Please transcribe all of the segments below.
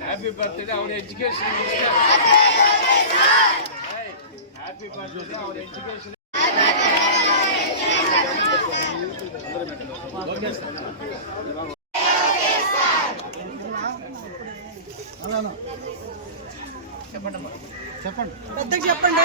Happy birthday our education happy birthday our education పెద్దకి చెప్పండి.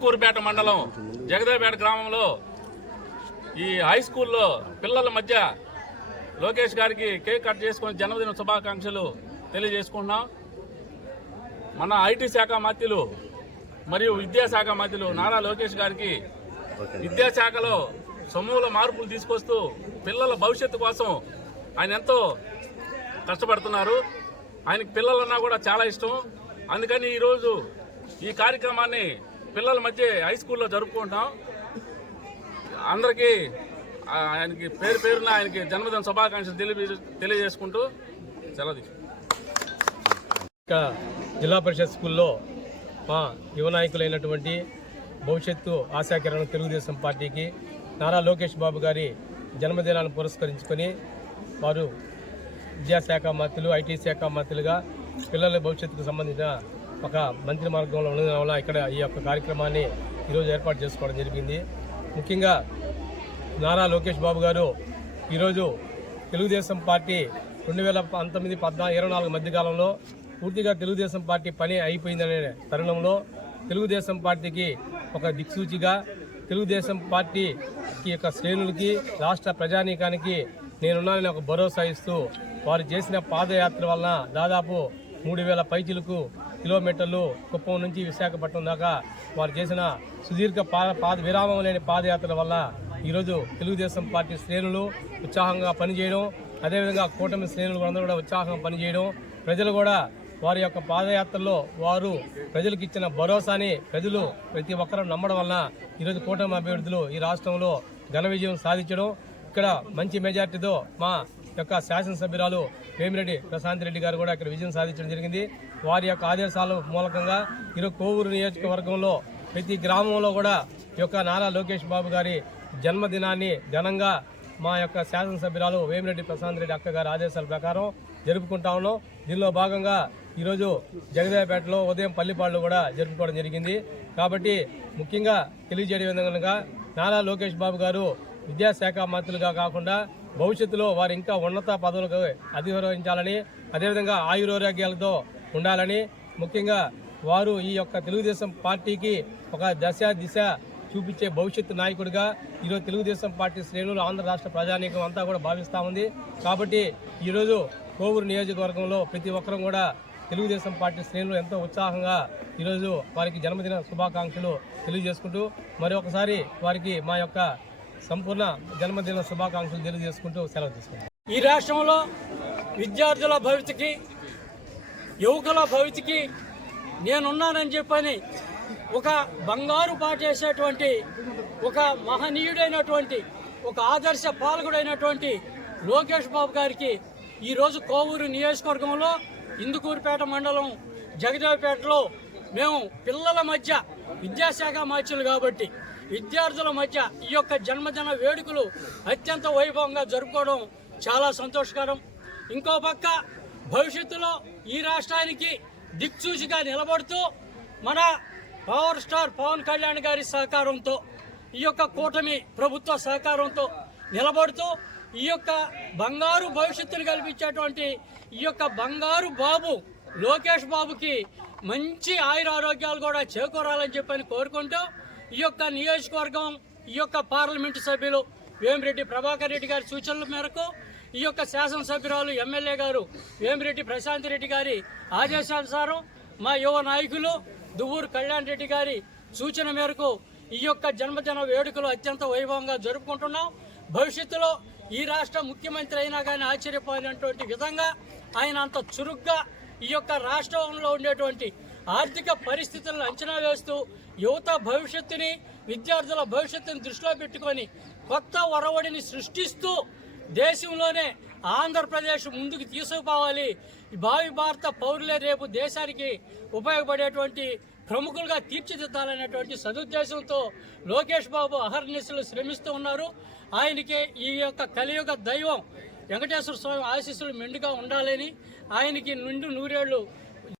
కూరుపేట మండలం జగదేపేట గ్రామంలో ఈ హై స్కూల్లో పిల్లల మధ్య లోకేష్ గారికి కేక్ కట్ చేసుకొని జన్మదిన శుభాకాంక్షలు తెలియజేసుకుంటున్నాం. మన ఐటీ శాఖ మంత్రులు మరియు విద్యాశాఖ మంత్రులు నారా లోకేష్ గారికి విద్యాశాఖలో సమూల మార్పులు తీసుకొస్తూ పిల్లల భవిష్యత్తు కోసం ఆయన ఎంతో కష్టపడుతున్నారు. ఆయనకి పిల్లలన్నా కూడా చాలా ఇష్టం. అందుకని ఈరోజు ఈ కార్యక్రమాన్ని పిల్లల మధ్య హై స్కూల్లో జరుపుకుంటాం అందరికీ ఆయనకి పేరు పేరున ఆయనకి జన్మదిన శుభాకాంక్షలు తెలియ తెలియజేసుకుంటూ సెలవు జిల్లా పరిషత్ స్కూల్లో మా యువ నాయకులైనటువంటి భవిష్యత్తు ఆశాకిరణం తెలుగుదేశం పార్టీకి నారా లోకేష్ బాబు గారి జన్మదినాన్ని పురస్కరించుకొని వారు విద్యాశాఖ మంత్రులు ఐటీ శాఖ మంత్రులుగా పిల్లల భవిష్యత్తుకు సంబంధించిన ఒక మంత్రి మార్గంలో ఉండడం వల్ల ఇక్కడ ఈ యొక్క కార్యక్రమాన్ని ఈరోజు ఏర్పాటు చేసుకోవడం జరిగింది. ముఖ్యంగా నారా లోకేష్ బాబు గారు ఈరోజు తెలుగుదేశం పార్టీ రెండు వేల పంతొమ్మిది పద్నా ఇరవై నాలుగు మధ్యకాలంలో పూర్తిగా తెలుగుదేశం పార్టీ పని అయిపోయిందనే తరుణంలో తెలుగుదేశం పార్టీకి ఒక దిక్సూచిగా తెలుగుదేశం పార్టీకి యొక్క శ్రేణులకి రాష్ట్ర ప్రజానీకానికి నేనున్నానని ఒక భరోసా ఇస్తూ వారు చేసిన పాదయాత్ర వలన దాదాపు మూడు వేల పైచిలకు కిలోమీటర్లు కుప్పం నుంచి విశాఖపట్నం దాకా వారు చేసిన సుదీర్ఘ పాద పాద విరామం లేని పాదయాత్ర వల్ల ఈరోజు తెలుగుదేశం పార్టీ శ్రేణులు ఉత్సాహంగా పనిచేయడం అదేవిధంగా కూటమి శ్రేణులు అందరూ కూడా ఉత్సాహంగా పనిచేయడం ప్రజలు కూడా వారి యొక్క పాదయాత్రలో వారు ప్రజలకు ఇచ్చిన భరోసాని ప్రజలు ప్రతి ఒక్కరూ నమ్మడం వలన ఈరోజు కూటమి అభివృద్ధులు ఈ రాష్ట్రంలో ఘన విజయం సాధించడం. ఇక్కడ మంచి మెజార్టీతో మా యొక్క శాసనసభ్యురాలు వేమిరెడ్డి ప్రశాంత్ రెడ్డి గారు కూడా ఇక్కడ విజయం సాధించడం జరిగింది. వారి యొక్క ఆదేశాల మూలకంగా ఇరు కోవూరు నియోజకవర్గంలో ప్రతి గ్రామంలో కూడా ఈ యొక్క నారా లోకేష్ బాబు గారి జన్మదినాన్ని ఘనంగా మా యొక్క శాసనసభ్యురాలు వేమిరెడ్డి ప్రశాంత్ రెడ్డి అక్క గారి ఆదేశాల ప్రకారం జరుపుకుంటా ఉన్నాం. దీనిలో భాగంగా ఈరోజు జగదేపేటలో ఉదయం పల్లిపాళ్ళు కూడా జరుపుకోవడం జరిగింది. కాబట్టి ముఖ్యంగా తెలియజేయడం విధంగా నారా లోకేష్ బాబు గారు విద్యాశాఖ మంత్రులుగా కాకుండా భవిష్యత్తులో వారు ఇంకా ఉన్నత పదవులకు అధిరోహించాలని అదేవిధంగా ఆయురారోగ్యాలతో ఉండాలని ముఖ్యంగా వారు ఈ యొక్క తెలుగుదేశం పార్టీకి ఒక దశ దిశ చూపించే భవిష్యత్తు నాయకుడిగా ఈరోజు తెలుగుదేశం పార్టీ శ్రేణులు ఆంధ్ర రాష్ట్ర ప్రజానీకం అంతా కూడా భావిస్తూ ఉంది. కాబట్టి ఈరోజు కోవూరు నియోజకవర్గంలో ప్రతి ఒక్కరం కూడా తెలుగుదేశం పార్టీ శ్రేణులు ఎంతో ఉత్సాహంగా ఈరోజు వారికి జన్మదిన శుభాకాంక్షలు తెలియజేసుకుంటూ మరొకసారి వారికి మా యొక్క సంపూర్ణ జన్మదిన శుభాకాంక్షలు తెలియజేసుకుంటూ సెలవు తీసుకుంటాం ఈ రాష్ట్రంలో విద్యార్థుల భవిష్యత్తుకి యువకుల భవిష్యత్తుకి నేనున్నానని చెప్పని ఒక బంగారు పాటేసేటువంటి ఒక మహనీయుడైనటువంటి ఒక ఆదర్శ పాలకుడైనటువంటి లోకేష్ బాబు గారికి ఈరోజు కోవూరు నియోజకవర్గంలో ఇందుకూరుపేట మండలం జగదేవపేటలో మేము పిల్లల మధ్య విద్యాశాఖ మార్చులు కాబట్టి విద్యార్థుల మధ్య ఈ యొక్క జన్మదిన వేడుకలు అత్యంత వైభవంగా జరుపుకోవడం చాలా సంతోషకరం. ఇంకో పక్క భవిష్యత్తులో ఈ రాష్ట్రానికి దిక్సూచిగా నిలబడుతూ మన పవర్ స్టార్ పవన్ కళ్యాణ్ గారి సహకారంతో ఈ యొక్క కూటమి ప్రభుత్వ సహకారంతో నిలబడుతూ ఈ యొక్క బంగారు భవిష్యత్తును కల్పించేటువంటి ఈ యొక్క బంగారు బాబు లోకేష్ బాబుకి మంచి ఆయుర ఆరోగ్యాలు కూడా చేకూరాలని చెప్పని కోరుకుంటూ ఈ యొక్క నియోజకవర్గం ఈ యొక్క పార్లమెంటు సభ్యులు వేమిరెడ్డి ప్రభాకర్ రెడ్డి గారి సూచనల మేరకు ఈ యొక్క శాసనసభ్యురాలు ఎమ్మెల్యే గారు వేమిరెడ్డి ప్రశాంత్ రెడ్డి గారి ఆదేశానుసారం మా యువ నాయకులు దువ్వూరు కళ్యాణ్ రెడ్డి గారి సూచన మేరకు ఈ యొక్క జన్మదిన వేడుకలు అత్యంత వైభవంగా జరుపుకుంటున్నాం. భవిష్యత్తులో ఈ రాష్ట్ర ముఖ్యమంత్రి అయినా కానీ ఆశ్చర్యపోయినటువంటి విధంగా ఆయన అంత చురుగ్గా ఈ యొక్క రాష్ట్రంలో ఉండేటువంటి ఆర్థిక పరిస్థితులను అంచనా వేస్తూ యువత భవిష్యత్తుని విద్యార్థుల భవిష్యత్తుని దృష్టిలో పెట్టుకొని కొత్త ఒరవడిని సృష్టిస్తూ దేశంలోనే ఆంధ్రప్రదేశ్ ముందుకు తీసుకుపోవాలి. భావి భారత పౌరులే రేపు దేశానికి ఉపయోగపడేటువంటి ప్రముఖులుగా తీర్చిదిద్దాలనేటువంటి సదుద్దేశంతో లోకేష్ బాబు అహర్నిశలు శ్రమిస్తూ ఉన్నారు. ఆయనకి ఈ యొక్క కలియుగ దైవం వెంకటేశ్వర స్వామి ఆశీస్సులు మెండుగా ఉండాలని ఆయనకి నిండు నూరేళ్ళు